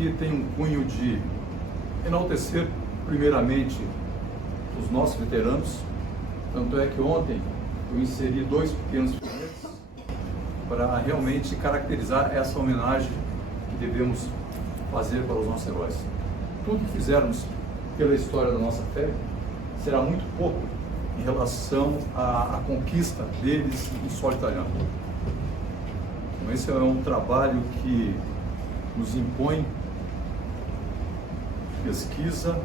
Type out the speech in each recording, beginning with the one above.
aqui tem um cunho de enaltecer, primeiramente, os nossos veteranos. Tanto é que ontem eu inseri 2 pequenos filmes para realmente caracterizar essa homenagem que devemos fazer para os nossos heróis. Tudo que fizermos pela história da nossa fé será muito pouco em relação à conquista deles em solo italiano. Então, esse é um trabalho que nos impõe pesquisa,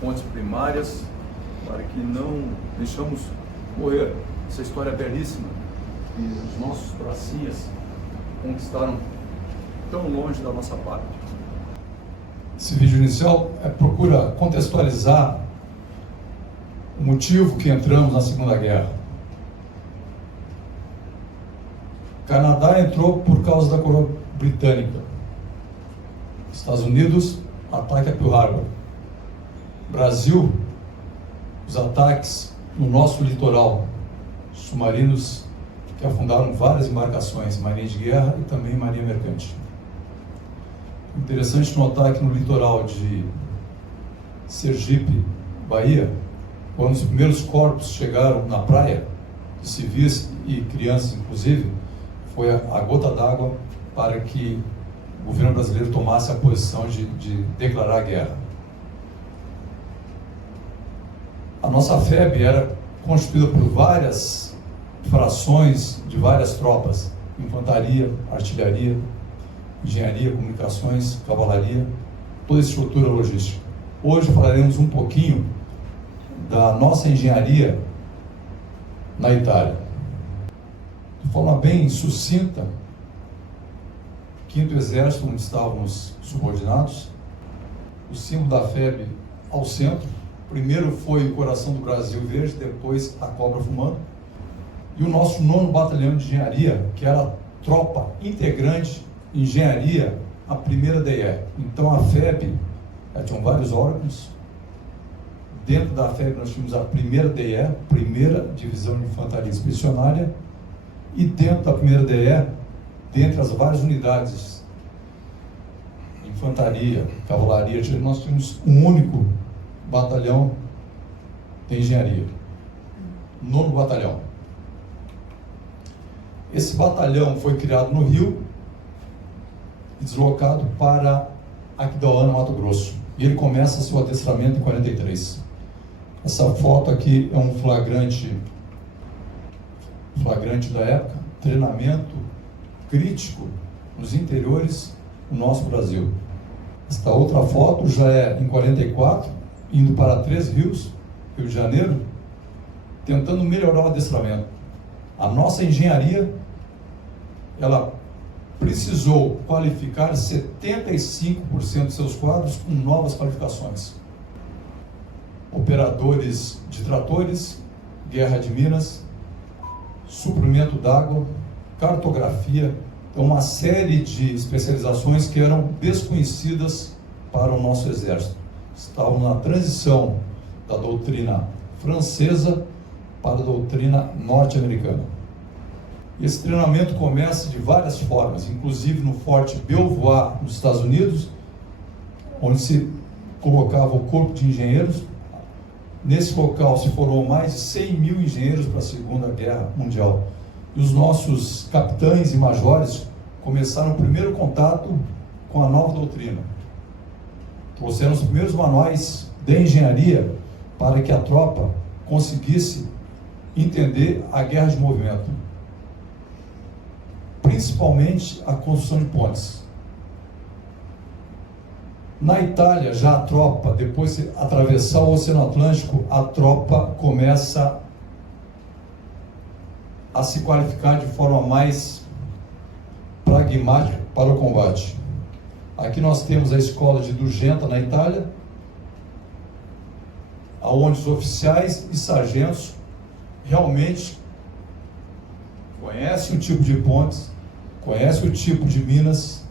fontes primárias, para que não deixamos morrer essa história belíssima que os nossos pracinhas conquistaram tão longe da nossa pátria. Esse vídeo inicial procura contextualizar o motivo que entramos na Segunda Guerra. O Canadá entrou por causa da coroa britânica. Estados Unidos, ataque a Pearl Harbor. Brasil, os ataques no nosso litoral, submarinos que afundaram várias embarcações, marinha de guerra e também marinha mercante. Interessante notar que no litoral de Sergipe, Bahia, quando os primeiros corpos chegaram na praia, de civis e crianças inclusive, foi a gota d'água para que o governo brasileiro tomasse a posição de declarar a guerra. A nossa FEB era constituída por várias frações de várias tropas: infantaria, artilharia, engenharia, comunicações, cavalaria, toda a estrutura logística. Hoje falaremos um pouquinho da nossa engenharia na Itália. De forma bem sucinta, 5º Exército, onde estávamos subordinados, o símbolo da FEB ao centro. Primeiro foi o coração do Brasil verde, depois a cobra fumando. E o nosso 9º Batalhão de Engenharia, que era a tropa integrante de engenharia, a primeira DE. Então a FEB, tinham vários órgãos. Dentro da FEB nós tínhamos a primeira DE, primeira Divisão de Infantaria Expedicionária, e dentro da primeira DE, dentre as várias unidades, infantaria, cavalaria, nós tínhamos um único batalhão de engenharia, 9º Batalhão. Esse batalhão foi criado no Rio e deslocado para Aquidauana, Mato Grosso. E ele começa seu adestramento em 43. Essa foto aqui é um flagrante da época, treinamento crítico nos interiores do nosso Brasil. Esta outra foto já é em 44, indo para 3 Rios, Rio de Janeiro, tentando melhorar o adestramento. A nossa engenharia, ela precisou qualificar 75% de seus quadros com novas qualificações. Operadores de tratores, guerra de minas, suprimento d'água, cartografia, então uma série de especializações que eram desconhecidas para o nosso exército. Estavam na transição da doutrina francesa para a doutrina norte-americana. Esse treinamento começa de várias formas, inclusive no Forte Belvoir, nos Estados Unidos, onde se colocava o corpo de engenheiros. Nesse local se formou mais de 100 mil engenheiros para a Segunda Guerra Mundial. E os nossos capitães e majores começaram o primeiro contato com a nova doutrina. Trouxeram os primeiros manuais de engenharia para que a tropa conseguisse entender a guerra de movimento, principalmente a construção de pontes. Na Itália, já a tropa, depois de atravessar o Oceano Atlântico, a tropa começa a se qualificar de forma mais pragmática para o combate. Aqui nós temos a escola de Dugenta, na Itália, onde os oficiais e sargentos realmente conhecem o tipo de pontes, conhecem o tipo de minas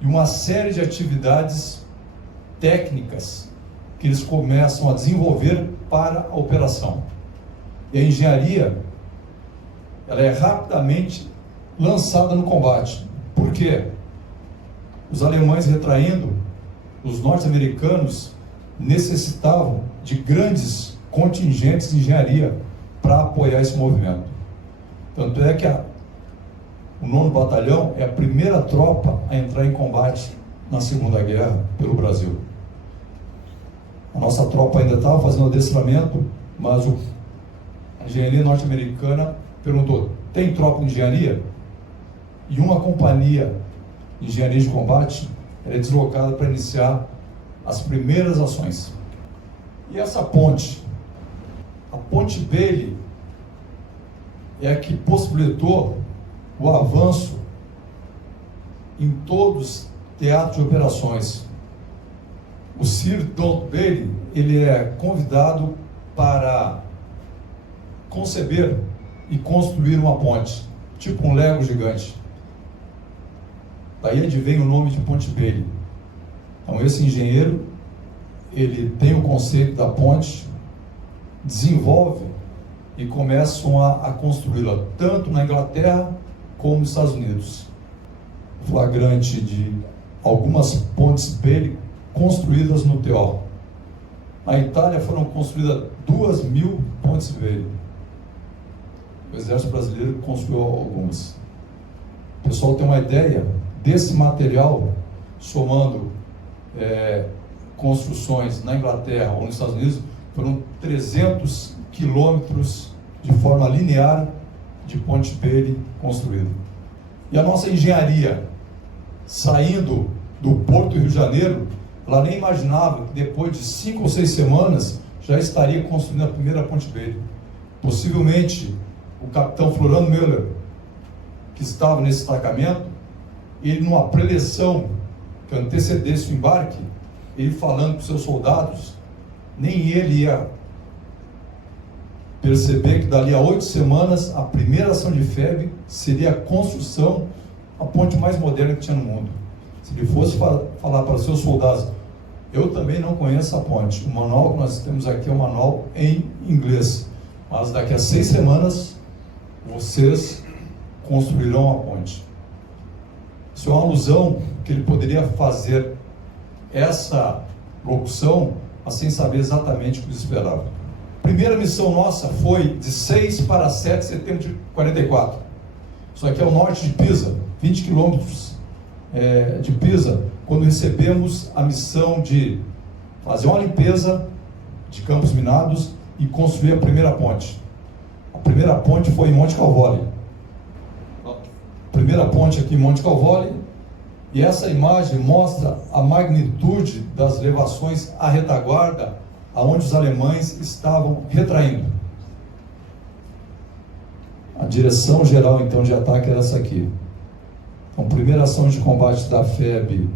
e uma série de atividades técnicas que eles começam a desenvolver para a operação. E a engenharia, ela é rapidamente lançada no combate. Por quê? os alemães retraindo, os norte-americanos necessitavam de grandes contingentes de engenharia para apoiar esse movimento. Tanto é que o 9º Batalhão é a primeira tropa a entrar em combate na Segunda Guerra pelo Brasil. A nossa tropa ainda estava fazendo adestramento, mas a engenharia norte-americana perguntou: tem tropa de engenharia? E uma companhia de engenharia de combate era deslocada para iniciar as primeiras ações. E essa ponte, a Ponte Bailey, é a que possibilitou o avanço em todos os teatros de operações. O Sir Don Bailey, ele é convidado para conceber e construir uma ponte, tipo um Lego gigante. Daí advém o nome de Ponte Bailey. Então esse engenheiro, ele tem o conceito da ponte, desenvolve e começam a construí-la, tanto na Inglaterra como nos Estados Unidos. Flagrante de algumas pontes Bailey construídas no TO. Na Itália foram construídas 2.000 pontes Bailey. O Exército Brasileiro construiu algumas. O pessoal tem uma ideia desse material, somando construções na Inglaterra ou nos Estados Unidos, foram 300 quilômetros de forma linear de Ponte Bailey construído. E a nossa engenharia, saindo do Porto do Rio de Janeiro, ela nem imaginava que depois de 5 ou 6 semanas já estaria construindo a primeira Ponte Bailey. Possivelmente o capitão Floriano Müller, que estava nesse destacamento, ele numa preleção que antecedesse o embarque, ele falando com seus soldados, nem ele ia perceber que dali a 8 semanas a primeira ação de FEB seria a construção da ponte mais moderna que tinha no mundo. Se ele fosse falar para os seus soldados: eu também não conheço a ponte, o manual que nós temos aqui é um manual em inglês, mas daqui a 6 semanas vocês construirão a ponte. Isso é uma alusão que ele poderia fazer essa locução, mas sem saber exatamente o que ele esperava. A primeira missão nossa foi de 6 para 7 de setembro de 44. Isso aqui é o norte de Pisa, 20 quilômetros de Pisa, quando recebemos a missão de fazer uma limpeza de campos minados e construir a primeira ponte. A primeira ponte foi em Monte Calvoli. Primeira ponte aqui em Monte Calvoli, e essa imagem mostra a magnitude das elevações à retaguarda, aonde os alemães estavam retraindo. A direção geral então de ataque era essa aqui. Então, primeira ação de combate da FEB,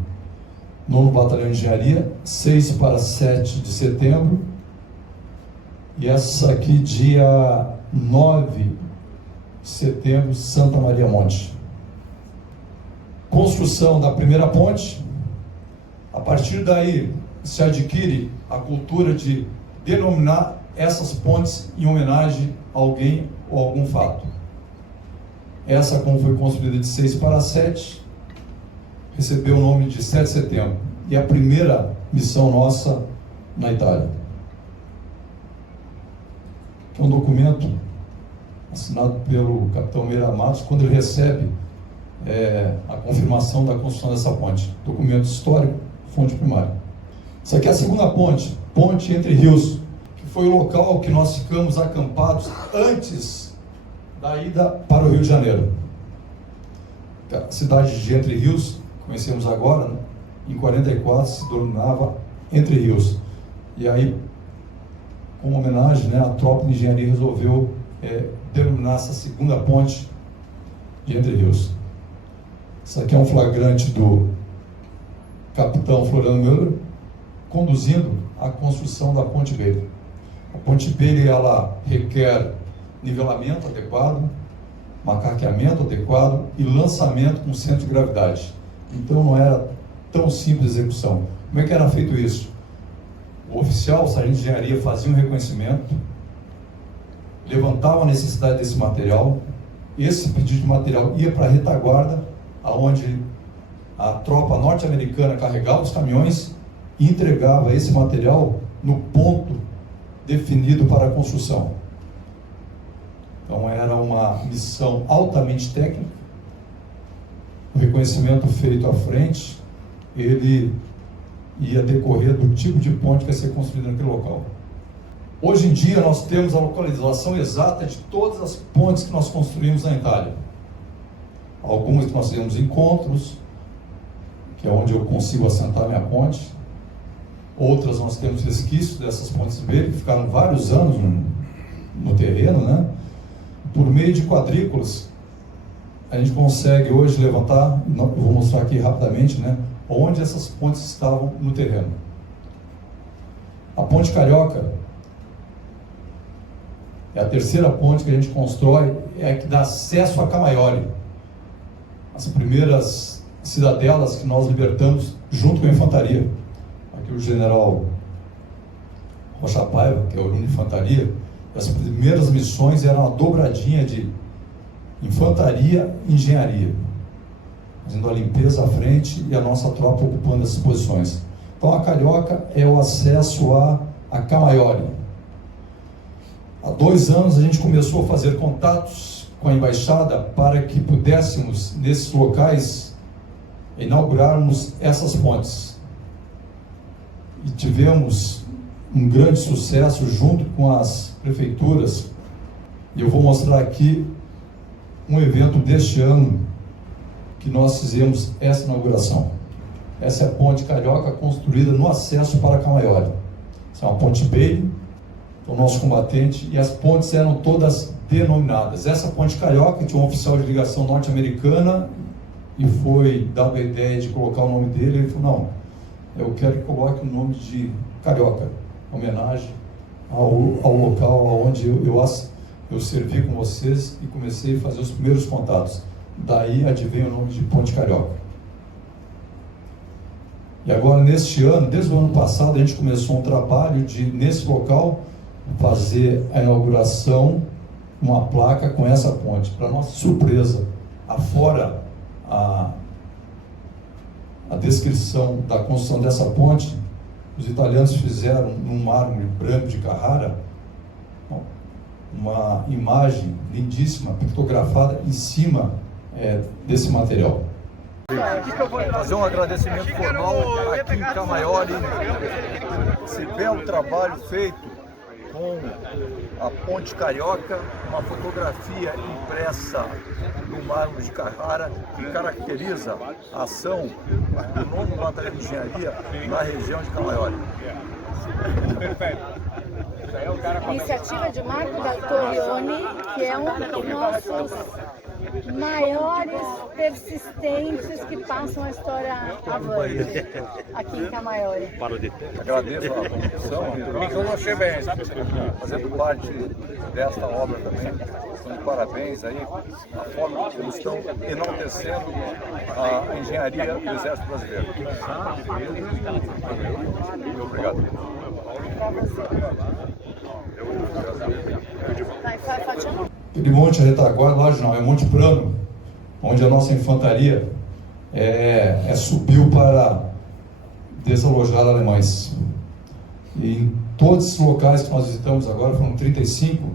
9º Batalhão de Engenharia, 6 para 7 de setembro, e essa aqui dia 9 de setembro, Santa Maria Monte. Construção da primeira ponte. A partir daí se adquire a cultura de denominar essas pontes em homenagem a alguém ou algum fato. Essa, como foi construída de 6 para 7, recebeu o nome de 7 de setembro. E a primeira missão nossa na Itália. Que é um documento assinado pelo capitão Meira Matos, quando ele recebe a confirmação da construção dessa ponte. Documento histórico, fonte primária. Isso aqui é a segunda ponte, ponte Entre Rios, que foi o local que nós ficamos acampados antes da ida para o Rio de Janeiro. A cidade de Entre Rios, conhecemos agora, né? Em 44 se denominava Entre Rios. E aí, como homenagem, né, a tropa de engenharia resolveu denominar essa segunda ponte de Entre Rios. Isso aqui é um flagrante do capitão Floriano Müller conduzindo a construção da Ponte Bailey. A Ponte Bailey, ela requer nivelamento adequado, macaqueamento adequado e lançamento com centro de gravidade. Então não era tão simples a execução. Como é que era feito isso? O oficial, o sargento de engenharia, fazia um reconhecimento, levantava a necessidade desse material, esse pedido de material ia para a retaguarda, aonde a tropa norte-americana carregava os caminhões e entregava esse material no ponto definido para a construção. Então era uma missão altamente técnica. O reconhecimento feito à frente, ele ia decorrer do tipo de ponte que ia ser construído naquele local. Hoje em dia nós temos a localização exata de todas as pontes que nós construímos na Itália. Algumas que nós fizemos encontros, que é onde eu consigo assentar minha ponte. Outras nós temos resquícios dessas pontes verdes, que ficaram vários anos no terreno, né? Por meio de quadrículas, a gente consegue hoje levantar, eu vou mostrar aqui rapidamente, né, onde essas pontes estavam no terreno. A Ponte Carioca é a terceira ponte que a gente constrói, é a que dá acesso a Camaiore. As primeiras cidadelas que nós libertamos junto com a infantaria. Aqui o general Rocha Paiva, que é o de infantaria, as primeiras missões eram a dobradinha de infantaria e engenharia, fazendo a limpeza à frente e a nossa tropa ocupando essas posições. Então a Carioca é o acesso a Camaiore. Há 2 anos a gente começou a fazer contatos com a embaixada para que pudéssemos, nesses locais, inaugurarmos essas pontes. E tivemos um grande sucesso junto com as prefeituras. E eu vou mostrar aqui um evento deste ano que nós fizemos essa inauguração. Essa é a Ponte Carioca construída no acesso para Camaiore. Essa é uma ponte Bailey, o nosso combatente, e as pontes eram todas denominadas. Essa Ponte Carioca tinha um oficial de ligação norte-americana e foi dado a ideia de colocar o nome dele. Ele falou: não, eu quero que coloque o nome de Carioca, homenagem ao local onde eu servi com vocês e comecei a fazer os primeiros contatos. Daí advém o nome de Ponte Carioca. E agora, neste ano, desde o ano passado, a gente começou um trabalho de, nesse local, fazer a inauguração, uma placa com essa ponte. Para nossa surpresa, afora a descrição da construção dessa ponte, os italianos fizeram num mármore branco de Carrara uma imagem lindíssima, pictografada em cima desse material. Fazer um agradecimento formal aqui em Camaiore, esse belo trabalho feito com a Ponte Carioca, uma fotografia impressa no mármore de Carrara que caracteriza a ação do 9º Batalhão de Engenharia na região de Camaiore. Iniciativa de Marco Gattorioni, que é um dos nossos maiores persistentes que passam a história avante aqui em Camaiore. Agradeço a condução, fazendo parte desta obra também. Então, de parabéns aí, a forma como estão enaltecendo a engenharia do Exército Brasileiro. Muito obrigado. Aquele monte retaguarda, lá não, é Monte Prano, onde a nossa infantaria subiu para desalojar alemães. E em todos esses locais que nós visitamos agora, foram 35,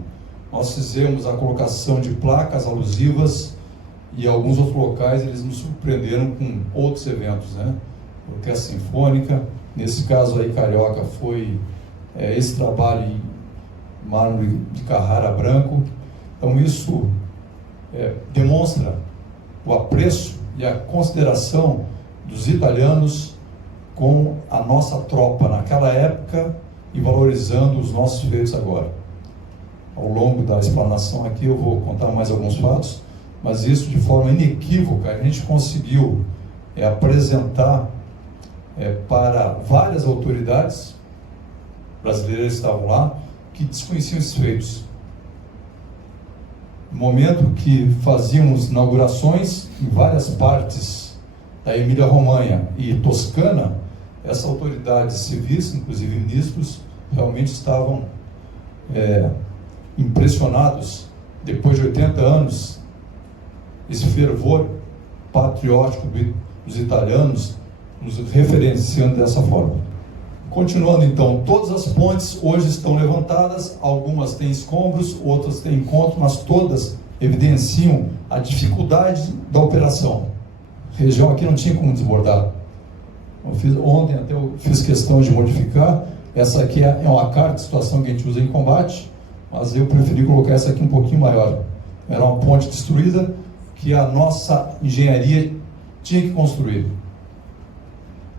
nós fizemos a colocação de placas alusivas, e alguns outros locais eles nos surpreenderam com outros eventos, né? Orquestra Sinfônica, nesse caso aí Carioca foi esse trabalho em mármore de Carrara branco. Então isso demonstra o apreço e a consideração dos italianos com a nossa tropa naquela época e valorizando os nossos feitos agora. Ao longo da explanação aqui eu vou contar mais alguns fatos, mas isso de forma inequívoca a gente conseguiu apresentar para várias autoridades brasileiras que estavam lá, que desconheciam esses feitos. No momento que fazíamos inaugurações em várias partes da Emília-Romanha e Toscana, essas autoridades civis, inclusive ministros, realmente estavam impressionados, depois de 80 anos, esse fervor patriótico os italianos, nos referenciando dessa forma. Continuando então, todas as pontes hoje estão levantadas, algumas têm escombros, outras têm encontros, mas todas evidenciam a dificuldade da operação. A região aqui não tinha como desbordar. Ontem até eu fiz questão de modificar. Essa aqui é uma carta de situação que a gente usa em combate, mas eu preferi colocar essa aqui um pouquinho maior. Era uma ponte destruída que a nossa engenharia tinha que construir.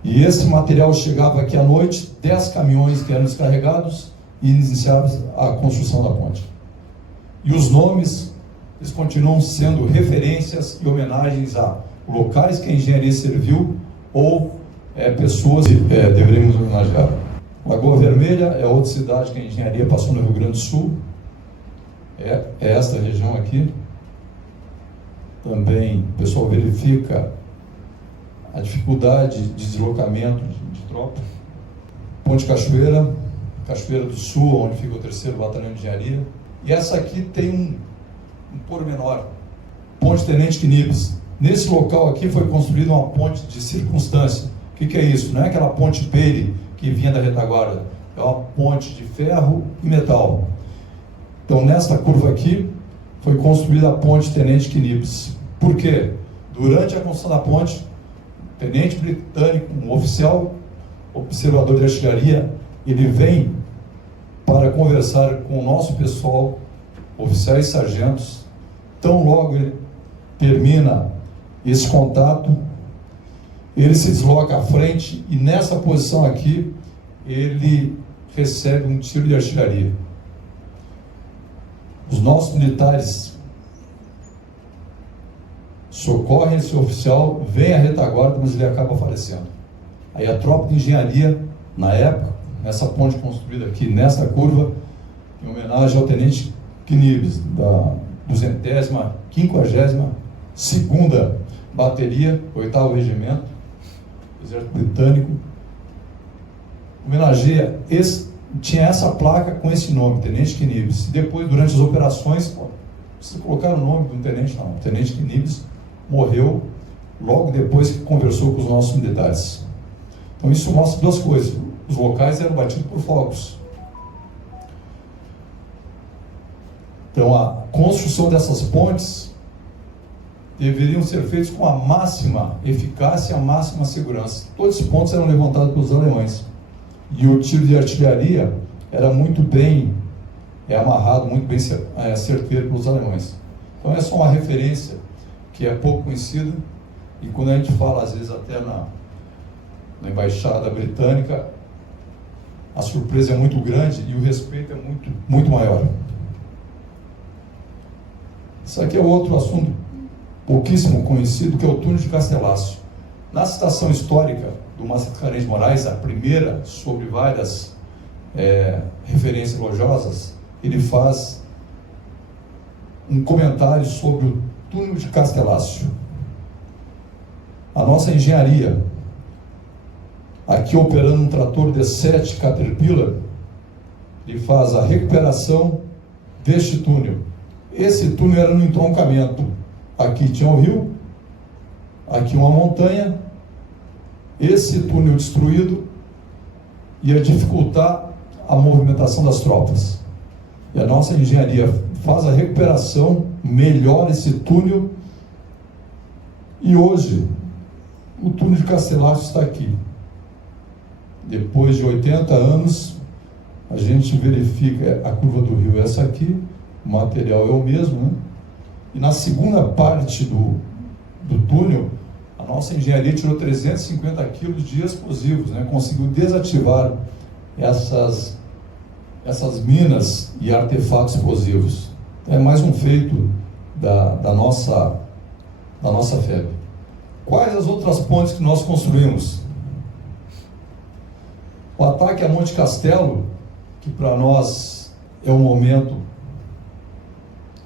E esse material chegava aqui à noite, 10 caminhões que eram descarregados e iniciava a construção da ponte. E os nomes, eles continuam sendo referências e homenagens a locais que a engenharia serviu ou pessoas que deveríamos homenagear. Lagoa Vermelha é outra cidade que a engenharia passou no Rio Grande do Sul. É esta região aqui. Também o pessoal verifica a dificuldade de deslocamento de tropa. Ponte Cachoeira, Cachoeira do Sul, onde fica o 3º Batalhão de Engenharia. E essa aqui tem um pormenor. Ponte Tenente Knibs. Nesse local aqui foi construída uma ponte de circunstância. O que é isso? Não é aquela ponte Peire que vinha da retaguarda. É uma ponte de ferro e metal. Então, nesta curva aqui, foi construída a ponte Tenente Knibs. Por quê? Durante a construção da ponte, o tenente britânico, um oficial, observador de artilharia, ele vem para conversar com o nosso pessoal, oficiais e sargentos. Tão logo ele termina esse contato, ele se desloca à frente e nessa posição aqui, ele recebe um tiro de artilharia. Os nossos militares socorrem esse oficial, vem à retaguarda, mas ele acaba falecendo. Aí a tropa de engenharia, na época, nessa ponte construída aqui, nessa curva, em homenagem ao tenente Knibs, da 252ª Bateria, 8º Regimento, Exército Britânico, homenageia tinha essa placa com esse nome, Tenente Knibs. Depois, durante as operações, se colocaram o nome de um tenente, não. O Tenente Knibs morreu logo depois que conversou com os nossos militares. Então isso mostra duas coisas. Os locais eram batidos por fogos. Então a construção dessas pontes deveriam ser feitas com a máxima eficácia e a máxima segurança. Todos esses pontos eram levantados pelos alemães. E o tiro de artilharia era muito bem amarrado, muito bem certeiro pelos alemães. Então é só uma referência que é pouco conhecida, e quando a gente fala, às vezes até na embaixada britânica, a surpresa é muito grande e o respeito é muito, muito maior. Isso aqui é outro assunto pouquíssimo conhecido, que é o túnel de Castelácio. Na citação histórica do Mascarenhas de Moraes, a primeira sobre várias referências elogiosas, ele faz um comentário sobre o túnel de Castelácio. A nossa engenharia, aqui operando um trator D7 Caterpillar, ele faz a recuperação deste túnel. Esse túnel era no entroncamento. Aqui tinha o rio, aqui uma montanha. Esse túnel destruído ia dificultar a movimentação das tropas. E a nossa engenharia faz a recuperação, melhora esse túnel, e hoje o túnel de Castelácio está aqui. Depois de 80 anos, a gente verifica a curva do rio, essa aqui, o material é o mesmo, né? E na segunda parte do túnel, a nossa engenharia tirou 350 quilos de explosivos, né? Conseguiu desativar essas minas e artefatos explosivos. É mais um feito da nossa FEB. Quais as outras pontes que nós construímos? O ataque a Monte Castelo, que para nós é um momento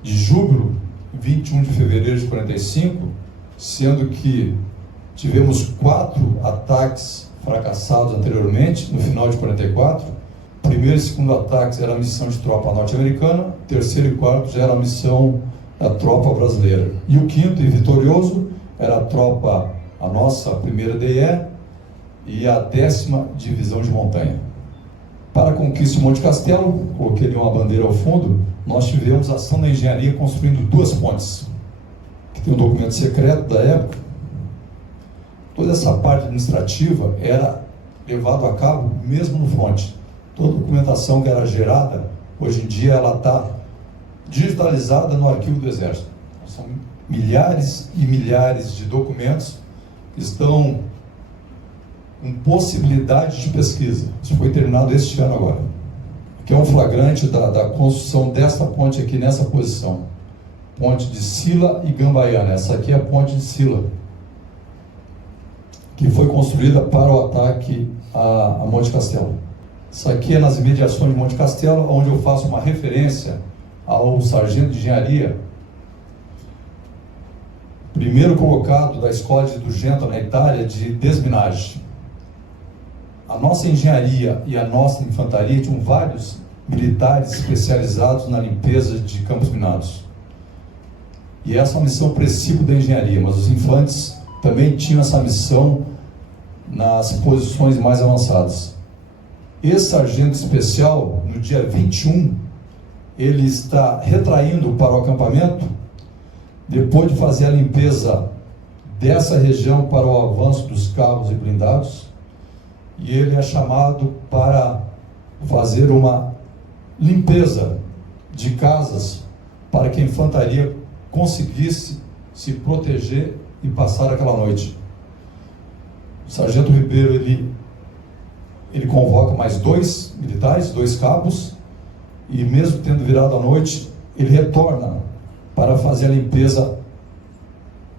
de júbilo, 21 de fevereiro de 45, sendo que tivemos 4 ataques fracassados anteriormente, no final de 44. O primeiro e segundo ataques era a missão de tropa norte-americana, terceiro e quarto já era a missão da tropa brasileira. E o quinto e vitorioso era a tropa a nossa primeira DE e a 10ª Divisão de Montanha. Para a conquista de Monte Castelo, coloquei ali uma bandeira ao fundo, nós tivemos a ação da engenharia construindo 2 pontes, que tem um documento secreto da época. Toda essa parte administrativa era levada a cabo mesmo no fronte. Toda a documentação que era gerada, hoje em dia ela está digitalizada no arquivo do Exército. São milhares e milhares de documentos que estão com possibilidade de pesquisa. Isso foi terminado este ano agora. Aqui é um flagrante da construção dessa ponte aqui nessa posição. Ponte de Sila e Gambaiana. Essa aqui é a ponte de Sila, que foi construída para o ataque a Monte Castelo. Isso aqui é nas imediações de Monte Castelo, onde eu faço uma referência ao sargento de engenharia, primeiro colocado da escola de Dugento na Itália de desminagem. A nossa engenharia e a nossa infantaria tinham vários militares especializados na limpeza de campos minados. E essa é uma missão precípua da engenharia, mas os infantes também tinham essa missão nas posições mais avançadas. Esse sargento especial, no dia 21, ele está retraindo para o acampamento, depois de fazer a limpeza dessa região para o avanço dos carros e blindados, e ele é chamado para fazer uma limpeza de casas para que a infantaria conseguisse se proteger e passar aquela noite. O sargento Ribeiro, ele convoca mais 2 militares, 2 cabos, e mesmo tendo virado a noite, ele retorna para fazer a limpeza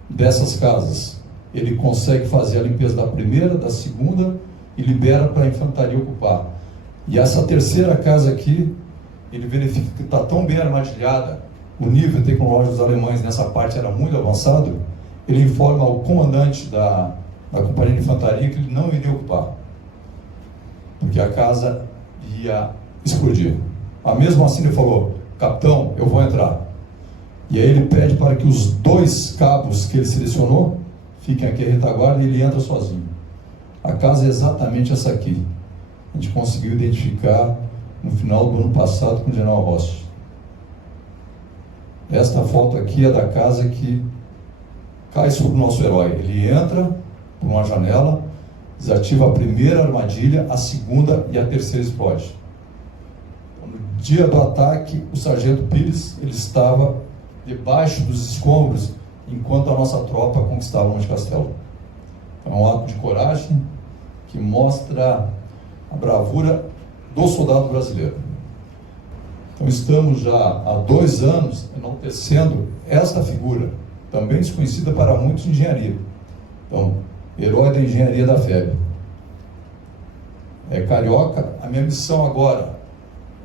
dessas casas. Ele consegue fazer a limpeza da primeira, da segunda, e libera para a infantaria ocupar. E essa terceira casa aqui, ele verifica que está tão bem armadilhada, o nível tecnológico dos alemães nessa parte era muito avançado, ele informa ao comandante da companhia de infantaria que ele não iria ocupar, porque a casa ia explodir. Mesmo assim ele falou: capitão, eu vou entrar. E aí ele pede para que os 2 cabos que ele selecionou fiquem aqui à retaguarda e ele entra sozinho. A casa é exatamente essa aqui. A gente conseguiu identificar no final do ano passado com o general Rossi. Esta foto aqui é da casa que cai sobre o nosso herói. Ele entra por uma janela, desativa a primeira armadilha, a segunda e a terceira explode. No dia do ataque, o sargento Pires, ele estava debaixo dos escombros enquanto a nossa tropa conquistava Monte Castelo. É um ato de coragem que mostra a bravura do soldado brasileiro. Então estamos já há 2 anos enaltecendo esta figura, também desconhecida para muitos em engenharia. Então, herói da engenharia da FEB. É carioca. A minha missão agora,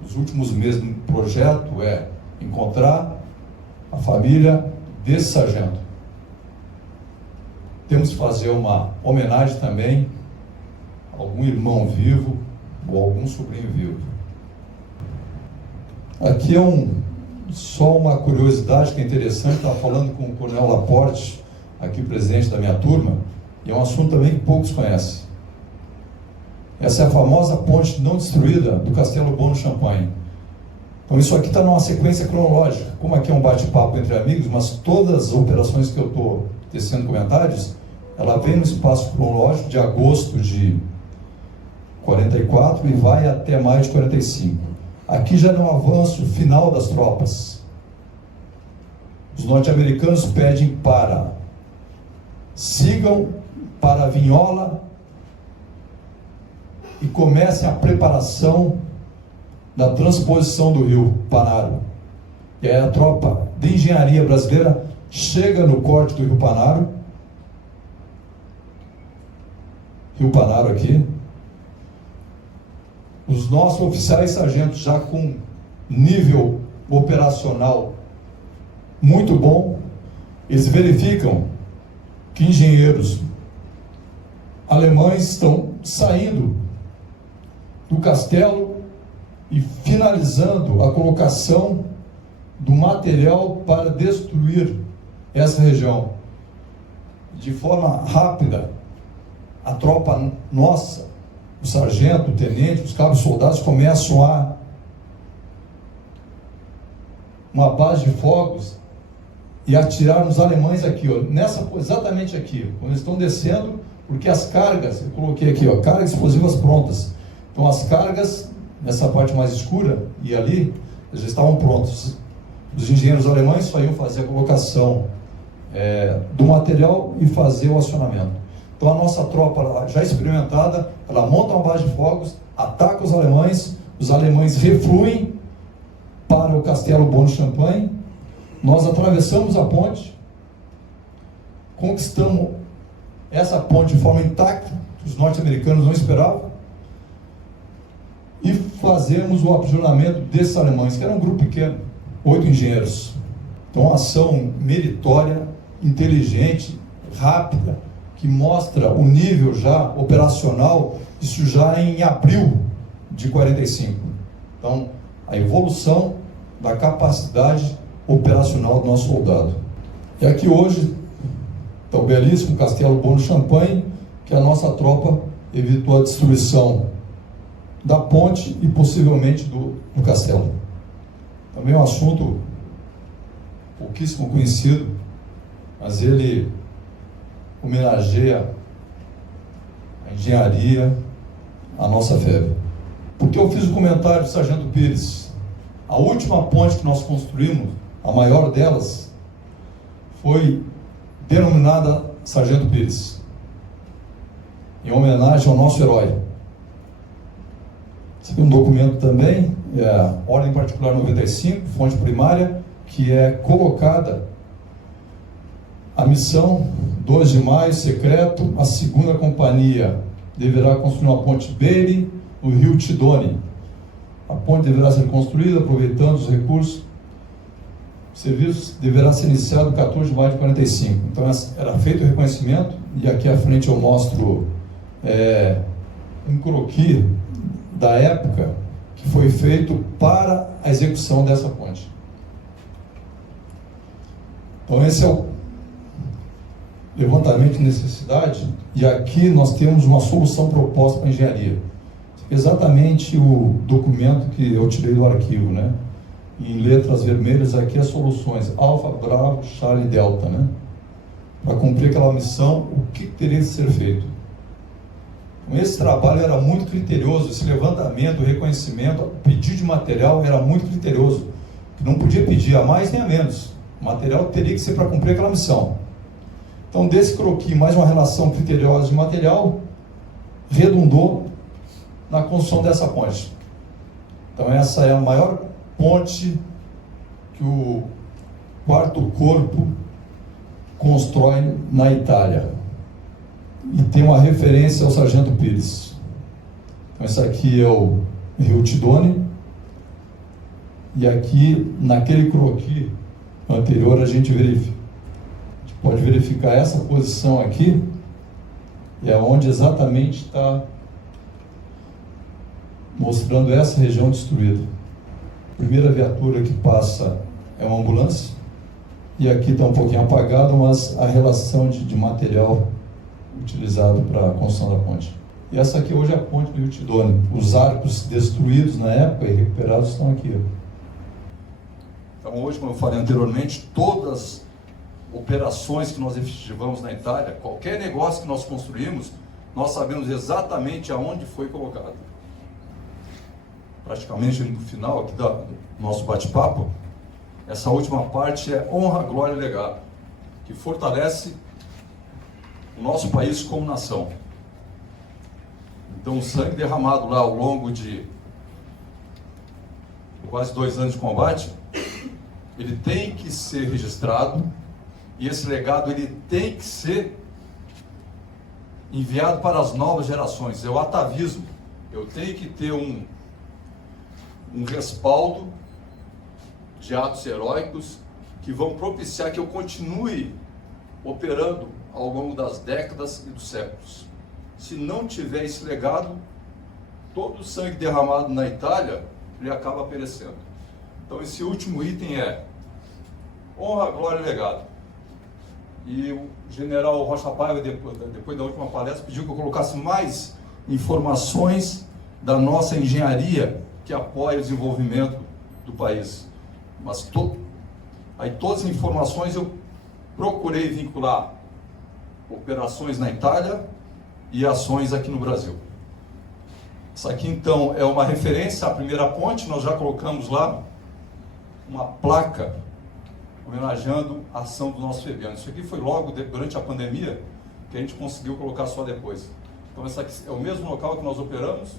nos últimos meses do projeto, é encontrar a família desse sargento. Temos que fazer uma homenagem também a algum irmão vivo ou algum sobrinho vivo. Aqui é só uma curiosidade que é interessante. Estava falando com o Coronel Laporte, aqui presente da minha turma, e é um assunto também que poucos conhecem. Essa é a famosa ponte não destruída do Castelo Bom no Champagne. Então isso aqui está numa sequência cronológica. Como aqui é um bate-papo entre amigos, mas todas as operações que eu estou tecendo comentários, ela vem no espaço cronológico de agosto de 44 e vai até maio de 45. Aqui já é um avanço final das tropas. Os norte-americanos pedem para sigam para a Vinhola e comecem a preparação da transposição do rio Panaro. E aí a tropa de engenharia brasileira chega no corte do rio Panaro. Rio Panaro aqui. Os nossos oficiais e sargentos já com nível operacional muito bom, eles verificam que engenheiros alemães estão saindo do castelo e finalizando a colocação do material para destruir essa região. De forma rápida, a tropa nossa, o sargento, o tenente, os cabos soldados começam a uma base de fogos e atirar nos alemães aqui, ó, exatamente aqui, quando eles estão descendo, porque as cargas, eu coloquei aqui, ó, cargas explosivas prontas. Então as cargas, nessa parte mais escura, e ali, eles estavam prontos. Os engenheiros alemães só iam fazer a colocação do material e fazer o acionamento. Então a nossa tropa, já experimentada, ela monta uma base de fogos, ataca os alemães refluem para o Castelo Bonne-Champagne, nós atravessamos a ponte, conquistamos essa ponte de forma intacta, que os norte-americanos não esperavam, e fazemos o aprisionamento desses alemães, que era um grupo pequeno, 8 engenheiros. Então, uma ação meritória, inteligente, rápida, que mostra o nível já operacional, isso já em abril de 45. Então, a evolução da capacidade operacional do nosso soldado. E aqui hoje está o belíssimo Castelo Bonne-Champagne, que a nossa tropa evitou a destruição da ponte e possivelmente do castelo. Também é um assunto pouquíssimo conhecido, mas ele homenageia a engenharia, a nossa fé. Porque eu fiz o comentário do Sargento Pires, a última ponte que nós construímos, a maior delas, foi denominada Sargento Pires, em homenagem ao nosso herói. Esse aqui é um documento também, a Ordem Particular 95, fonte primária, que é colocada a missão 2 de maio, secreto, a 2ª companhia deverá construir uma ponte Beire no rio Tidone. A ponte deverá ser construída aproveitando os recursos. O serviço deverá ser iniciado 14 de maio de 45. Então era feito o reconhecimento, e aqui à frente eu mostro um croquis da época que foi feito para a execução dessa ponte. Então esse é o levantamento de necessidade, e aqui nós temos uma solução proposta para a engenharia. Exatamente o documento que eu tirei do arquivo, né? Em letras vermelhas, aqui as soluções, Alfa, Bravo, Charlie, Delta, né? Para cumprir aquela missão, o que teria que ser feito? Então, esse trabalho era muito criterioso, esse levantamento, o reconhecimento, o pedido de material era muito criterioso, que não podia pedir a mais nem a menos, o material teria que ser para cumprir aquela missão. Então, desse croquis, mais uma relação criteriosa de material, redundou na construção dessa ponte. Então, essa é a maior ponte que o 4º Corpo constrói na Itália. E tem uma referência ao Sargento Pires. Então, esse aqui é o rio Tidone. E aqui, naquele croquis anterior, a gente pode verificar essa posição aqui, é onde exatamente está mostrando essa região destruída. A primeira viatura que passa é uma ambulância, e aqui está um pouquinho apagado, mas a relação de material utilizado para a construção da ponte. E essa aqui hoje é a ponte do rio Tidone. Os arcos destruídos na época e recuperados estão aqui. Então hoje, como eu falei anteriormente, todas as operações que nós efetivamos na Itália, qualquer negócio que nós construímos, nós sabemos exatamente aonde foi colocado. Praticamente no final aqui do nosso bate-papo, essa última parte é honra, glória e legado, que fortalece o nosso país como nação. Então o sangue derramado lá ao longo de quase 2 anos de combate, ele tem que ser registrado, e esse legado ele tem que ser enviado para as novas gerações. É o atavismo. Eu tenho que ter um respaldo de atos heróicos que vão propiciar que eu continue operando ao longo das décadas e dos séculos. Se não tiver esse legado, todo o sangue derramado na Itália, ele acaba perecendo. Então esse último item é honra, glória e legado. E o general Rocha Paiva, depois da última palestra, pediu que eu colocasse mais informações da nossa engenharia que apoia o desenvolvimento do país. Mas aí todas as informações eu procurei vincular operações na Itália e ações aqui no Brasil. Isso aqui então é uma referência à primeira ponte. Nós já colocamos lá uma placa homenageando a ação do nosso FEBEM. Isso aqui foi logo durante a pandemia que a gente conseguiu colocar só depois. Então esse aqui é o mesmo local que nós operamos.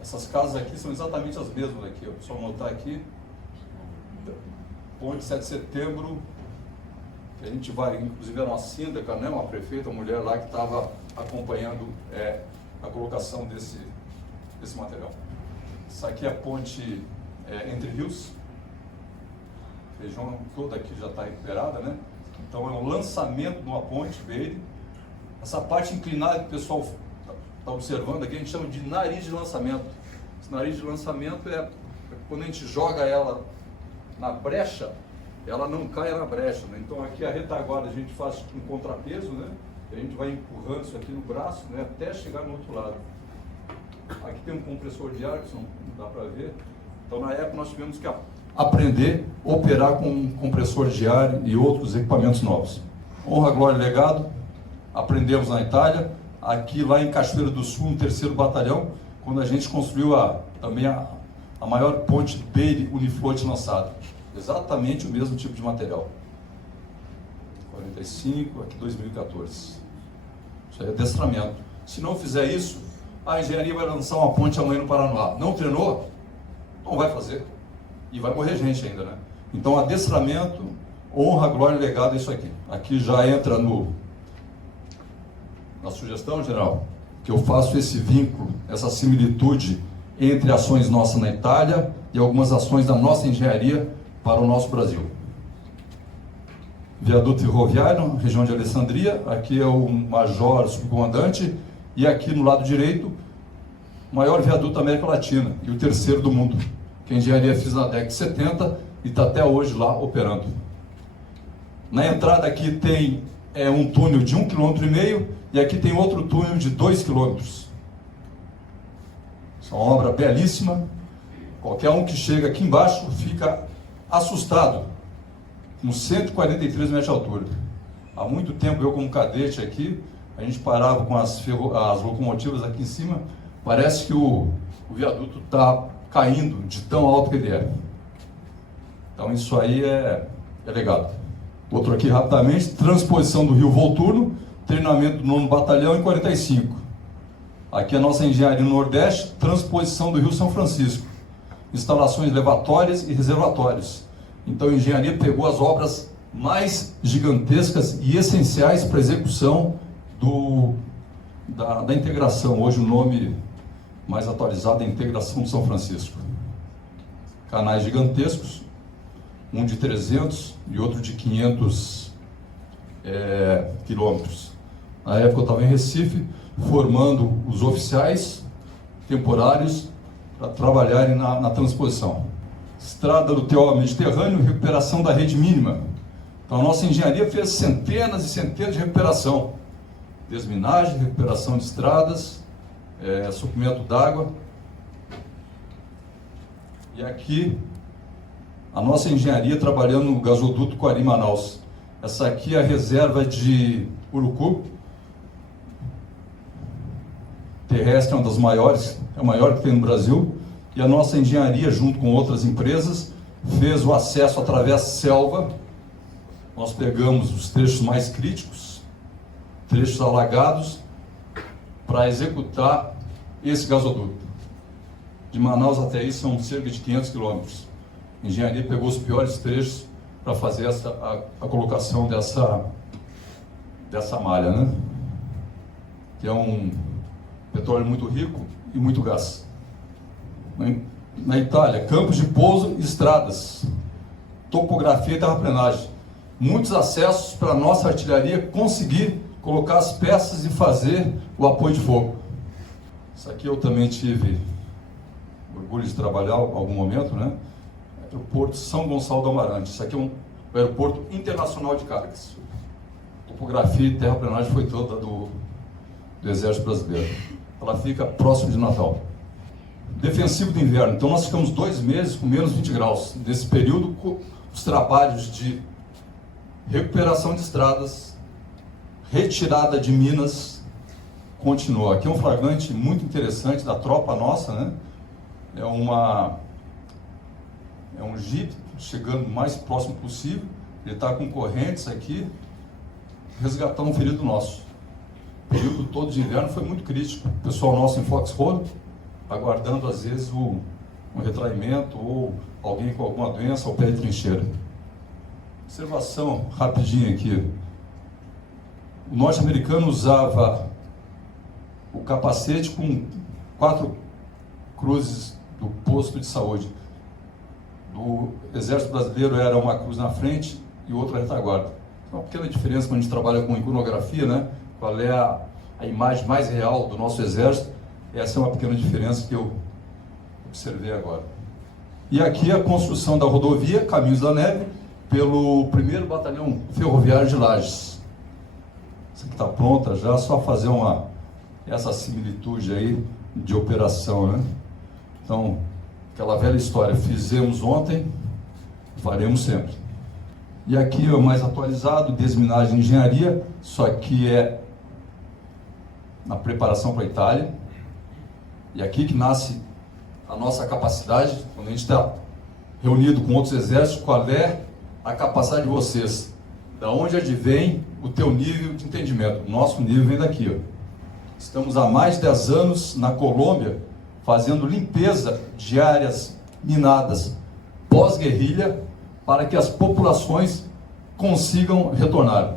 Essas casas aqui são exatamente as mesmas aqui, ó. Só anotar aqui. Ponte 7 de setembro, que a gente vai, inclusive era uma síndica, né, uma prefeita, uma mulher lá que estava acompanhando a colocação desse material. Essa aqui é a ponte Entre Rios. A região toda aqui já está recuperada, né? Então é um lançamento de uma ponte verde. Essa parte inclinada que o pessoal está observando aqui, a gente chama de nariz de lançamento. Esse nariz de lançamento é quando a gente joga ela na brecha, ela não cai na brecha, né? Então aqui a retaguarda a gente faz um contrapeso, né? E a gente vai empurrando isso aqui no braço, né? Até chegar no outro lado. Aqui tem um compressor de ar, que não dá para ver. Então na época nós tivemos que aprender a operar com um compressor de ar e outros equipamentos novos. Honra, glória e legado. Aprendemos na Itália, aqui lá em Cachoeira do Sul, no 3º Batalhão, quando a gente construiu também a maior ponte Bailey uniflote lançada. Exatamente o mesmo tipo de material. 45, aqui 2014. Isso aí é adestramento. Se não fizer isso, a engenharia vai lançar uma ponte amanhã no Paranoá. Não treinou? Não vai fazer. E vai morrer gente ainda, né? Então, adestramento, honra, glória e legado é isso aqui. Aqui já entra na sugestão, general, que eu faço esse vínculo, essa similitude entre ações nossas na Itália e algumas ações da nossa engenharia para o nosso Brasil. Viaduto ferroviário, região de Alessandria, aqui é o major subcomandante, e aqui no lado direito, o maior viaduto da América Latina e o 3º do mundo, que a engenharia fez na década de 70 e está até hoje lá operando. Na entrada aqui tem um túnel de 1,5 km e aqui tem outro túnel de 2 km. Isso é uma obra belíssima. Qualquer um que chega aqui embaixo fica assustado, com 143 metros de altura. Há muito tempo eu como cadete aqui, a gente parava com as locomotivas aqui em cima, parece que o viaduto está caindo de tão alto que ele é. Então isso aí é legal. Outro aqui rapidamente, transposição do Rio Volturno, treinamento do 9º Batalhão em 45. Aqui a nossa engenharia no Nordeste, transposição do Rio São Francisco. Instalações levatórias e reservatórios. Então a engenharia pegou as obras mais gigantescas e essenciais para a execução da integração. Hoje o nome mais atualizado é Integração de São Francisco. Canais gigantescos, um de 300 e outro de 500 quilômetros. Na época eu estava em Recife, formando os oficiais temporários para trabalharem na transposição. Estrada do TO Mediterrâneo, recuperação da rede mínima. Então a nossa engenharia fez centenas e centenas de recuperação. Desminagem, recuperação de estradas, suprimento d'água. E aqui a nossa engenharia trabalhando no gasoduto Coari-Manaus. Essa aqui é a reserva de Urucu, terrestre, é uma das maiores, é a maior que tem no Brasil, e a nossa engenharia, junto com outras empresas, fez o acesso através da selva. Nós pegamos os trechos mais críticos, trechos alagados, para executar esse gasoduto. De Manaus até aí são cerca de 500 quilômetros. A engenharia pegou os piores trechos para fazer a colocação dessa malha, né? Que é um petróleo muito rico e muito gás. Na Itália, campos de pouso e estradas, topografia e terraplenagem. Muitos acessos para a nossa artilharia conseguir colocar as peças e fazer o apoio de fogo. Isso aqui eu também tive orgulho de trabalhar em algum momento, né? O Porto São Gonçalo do Amarante. Isso aqui é um aeroporto internacional de cargas. topografia e terraplenagem foi toda do Exército Brasileiro. Ela fica próximo de Natal. Defensivo do inverno. Então nós ficamos 2 meses com menos 20 graus. Nesse período, os trabalhos de recuperação de estradas, retirada de minas, continuou. Aqui é um flagrante muito interessante da tropa nossa, né? É um Jeep chegando o mais próximo possível. Ele está com correntes aqui, resgatando um ferido nosso. O período todo de inverno foi muito crítico. O pessoal nosso em Foxhole, aguardando às vezes um retraimento ou alguém com alguma doença ao pé de trincheira. Observação rapidinha aqui. O norte-americano usava o capacete com 4 cruzes do posto de saúde. Do Exército Brasileiro era uma cruz na frente e outra retaguarda. Uma pequena diferença quando a gente trabalha com iconografia, né? Qual é a imagem mais real do nosso Exército? Essa é uma pequena diferença que eu observei agora. E aqui a construção da rodovia Caminhos da Neve pelo 1º Batalhão Ferroviário de Lages. Essa aqui está pronta já, só fazer essa similitude aí de operação, né? Então, aquela velha história, fizemos ontem, faremos sempre. E aqui é o mais atualizado, desminagem e engenharia, só que é na preparação para a Itália. E aqui que nasce a nossa capacidade, quando a gente está reunido com outros exércitos, qual é a capacidade de vocês? Da onde advém o teu nível de entendimento? O nosso nível vem daqui, ó. Estamos há mais de 10 anos na Colômbia, fazendo limpeza de áreas minadas pós-guerrilha, para que as populações consigam retornar.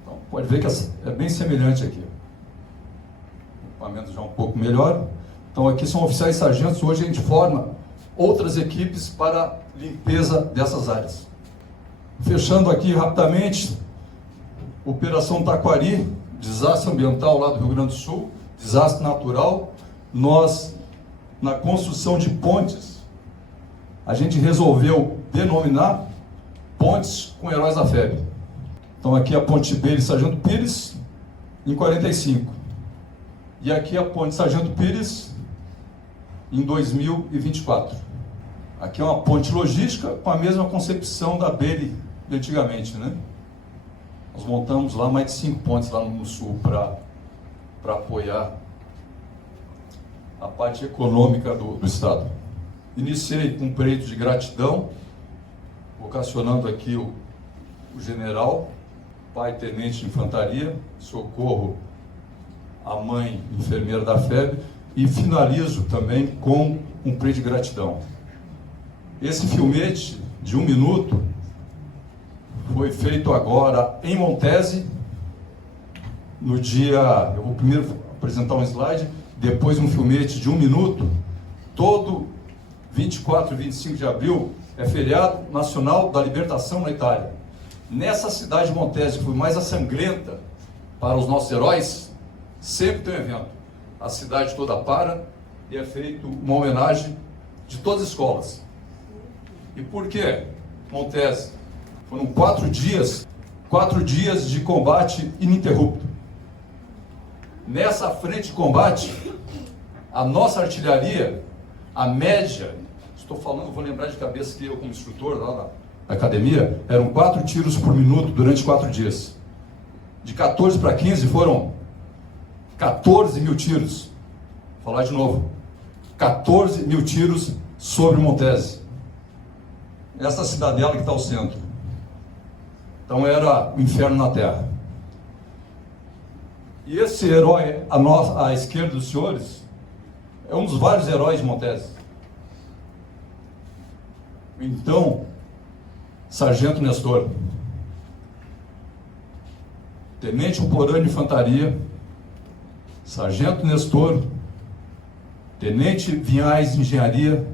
Então, pode ver que é bem semelhante aqui. O equipamento já um pouco melhor. Então, aqui são oficiais e sargentos. Hoje a gente forma outras equipes para limpeza dessas áreas. Fechando aqui rapidamente, Operação Taquari, desastre ambiental lá do Rio Grande do Sul, desastre natural. Nós, na construção de pontes, a gente resolveu denominar pontes com heróis da FEB. Então aqui a ponte Beira e Sargento Pires, em 45. E aqui a ponte Sargento Pires, em 2024. Aqui é uma ponte logística com a mesma concepção da Beira de antigamente, né? Nós montamos lá mais de 5 pontes lá no sul para apoiar a parte econômica do estado. Iniciei com um peito de gratidão, vocacionando aqui o general, pai tenente de infantaria, socorro a mãe enfermeira da FEB, e finalizo também com um peito de gratidão. Esse filmete de 1 minuto foi feito agora em Montese, no dia, eu vou primeiro apresentar um slide, depois um filmete de 1 minuto. Todo 24 e 25 de abril é feriado nacional da libertação na Itália. Nessa cidade de Montese, que foi mais a sangrenta para os nossos heróis, sempre tem um evento. A cidade toda para e é feito uma homenagem de todas as escolas. E por que Montese? Foram 4 dias de combate ininterrupto. Nessa frente de combate, a nossa artilharia, a média, estou falando, vou lembrar de cabeça que eu como instrutor lá na academia, eram 4 tiros por minuto durante 4 dias. De 14 para 15 foram 14 mil tiros. Vou falar de novo. 14 mil tiros sobre Montese. Essa cidadela que está ao centro. Então era o inferno na terra. E esse herói, à esquerda dos senhores, é um dos vários heróis de Montese. Então, Sargento Nestor, Tenente Uporã de Infantaria, Sargento Nestor, Tenente Vinhais de Engenharia,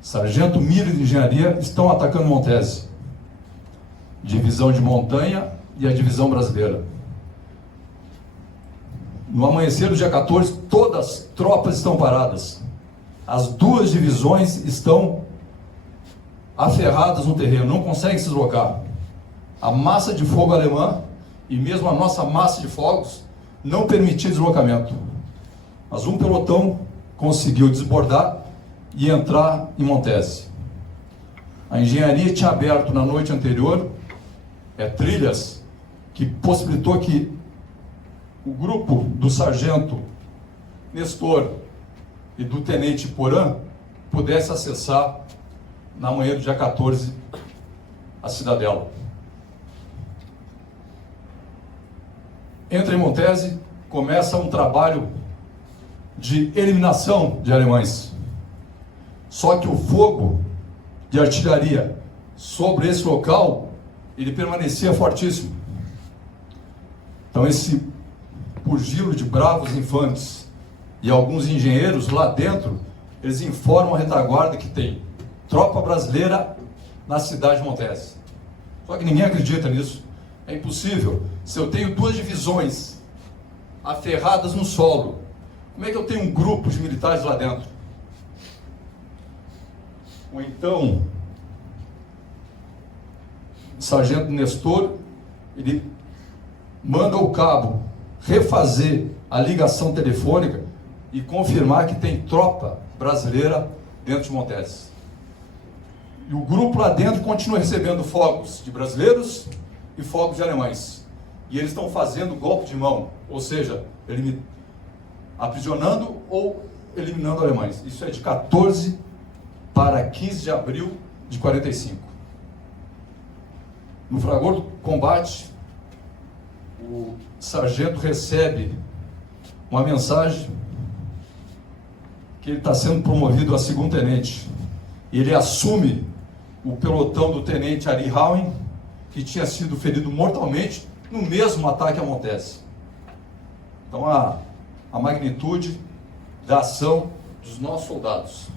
Sargento Miro de Engenharia, estão atacando Montese. Divisão de Montanha e a Divisão Brasileira. No amanhecer do dia 14, todas as tropas estão paradas. As 2 divisões estão aferradas no terreno, não conseguem se deslocar. a massa de fogo alemã e mesmo a nossa massa de fogos não permitia deslocamento. Mas um pelotão conseguiu desbordar e entrar em Montese. A engenharia tinha aberto na noite anterior trilhas que possibilitou que o grupo do sargento Nestor e do tenente Porã pudesse acessar na manhã do dia 14 a cidadela. Entra em Montese, começa um trabalho de eliminação de alemães. Só que o fogo de artilharia sobre esse local, ele permanecia fortíssimo. Então esse pugilo de bravos infantes e alguns engenheiros lá dentro, eles informam a retaguarda que tem tropa brasileira na cidade de Montese. Só que ninguém acredita nisso. É impossível. Se eu tenho 2 divisões aferradas no solo, como é que eu tenho um grupo de militares lá dentro? Ou então, o sargento Nestor, ele manda o cabo refazer a ligação telefônica e confirmar que tem tropa brasileira dentro de Montese. E o grupo lá dentro continua recebendo fogos de brasileiros e fogos de alemães. E eles estão fazendo golpe de mão, ou seja, aprisionando ou eliminando alemães. Isso é de 14 para 15 de abril de 45. No fragor do combate, o sargento recebe uma mensagem que ele está sendo promovido a segundo tenente. Ele assume o pelotão do tenente Ari Hauen, que tinha sido ferido mortalmente no mesmo ataque a Montese. Então a magnitude da ação dos nossos soldados.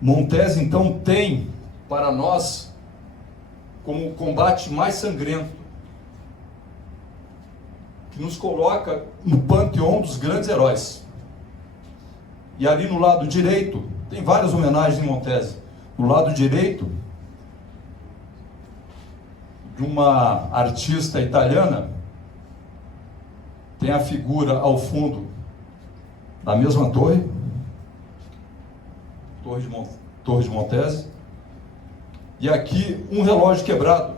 Montese então tem para nós como o combate mais sangrento, que nos coloca no panteão dos grandes heróis. E ali no lado direito, tem várias homenagens em Montese. No lado direito, de uma artista italiana, tem a figura ao fundo da mesma torre de Montese, e aqui um relógio quebrado,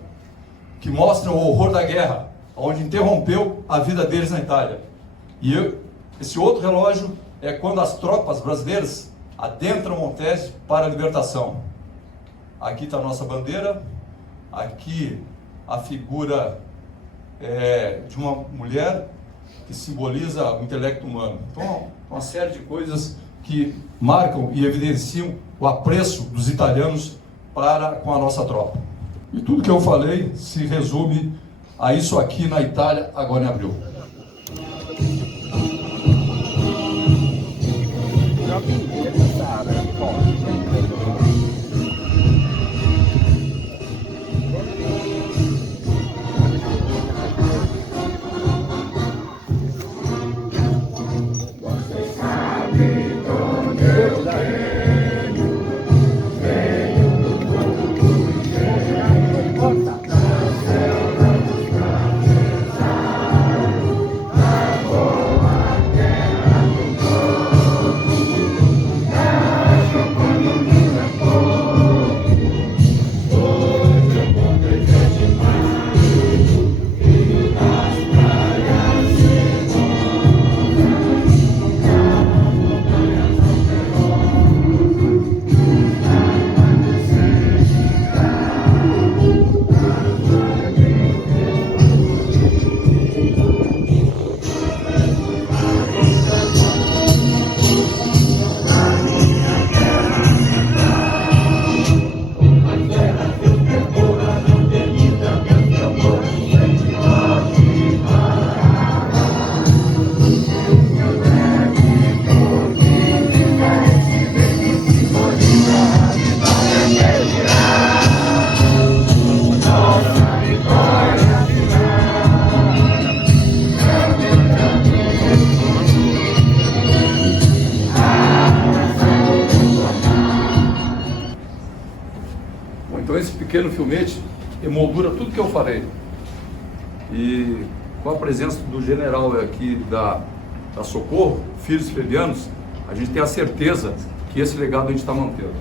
que mostra o horror da guerra, onde interrompeu a vida deles na Itália. E esse outro relógio é quando as tropas brasileiras adentram Montese para a libertação. Aqui está a nossa bandeira, aqui a figura de uma mulher que simboliza o intelecto humano. Então, uma série de coisas que marcam e evidenciam o apreço dos italianos para com a nossa tropa. E tudo que eu falei se resume a isso aqui na Itália, agora em abril. Então esse pequeno filmete emoldura tudo que eu falei. E com a presença do general aqui da Socorro, Filhos Freudianos, a gente tem a certeza que esse legado a gente está mantendo.